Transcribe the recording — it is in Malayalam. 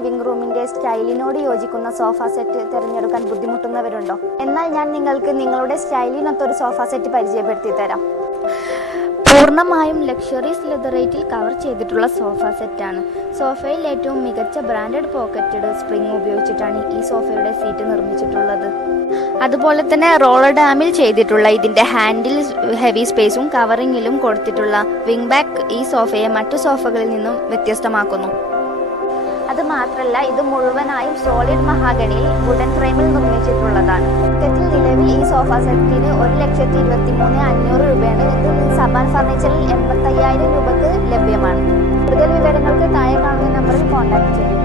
ലിവിംഗ് റൂമിന്റെ സ്റ്റൈലിനോട് യോജിക്കുന്ന സോഫ സെറ്റ് തിരഞ്ഞെടുക്കാൻ ബുദ്ധിമുട്ടുന്നവരുണ്ടോ? എന്നാൽ ഞാൻ നിങ്ങൾക്ക് നിങ്ങളുടെ സ്റ്റൈലിനൊത്തൊരു സോഫ സെറ്റ് പരിചയപ്പെടുത്തി തരാം. പൂർണ്ണമായും ലക്ഷറീസ് ലെതറേറ്റിൽ കവർ ചെയ്തിട്ടുള്ള സോഫ സെറ്റാണ്. സോഫയിൽ ഏറ്റവും മികച്ച ബ്രാൻഡഡ് പോക്കറ്റഡ് സ്പ്രിംഗ് ഉപയോഗിച്ചിട്ടാണ് ഈ സോഫയുടെ സീറ്റ് നിർമ്മിച്ചിട്ടുള്ളത്. അതുപോലെ തന്നെ റോളർ ഡാമിൽ ചെയ്തിട്ടുള്ള ഇതിന്റെ ഹാൻഡിൽ ഹെവി സ്പേസും കവറിങ്ങിലും കൊടുത്തിട്ടുള്ള വിങ് ബാക്ക് ഈ സോഫയെ മറ്റു സോഫകളിൽ നിന്നും വ്യത്യസ്തമാക്കുന്നു. അത് മാത്രമല്ല, ഇത് മുഴുവനായും സോളിഡ് മഹാഗണിയിൽ വുഡൻ ഫ്രെയിമിൽ നിർമ്മിച്ചിട്ടുള്ളതാണ്. മാർക്കറ്റിൽ നിലവിൽ ഈ സോഫ സെറ്റിന് 1,23,500 രൂപയാണ്. ഇത് സബാൻ ഫർണിച്ചറിൽ 85,000 രൂപക്ക് ലഭ്യമാണ്. കൂടുതൽ വിവരങ്ങൾക്ക് താഴെ കാണുന്ന നമ്പറിൽ കോൺടാക്ട് ചെയ്യുക.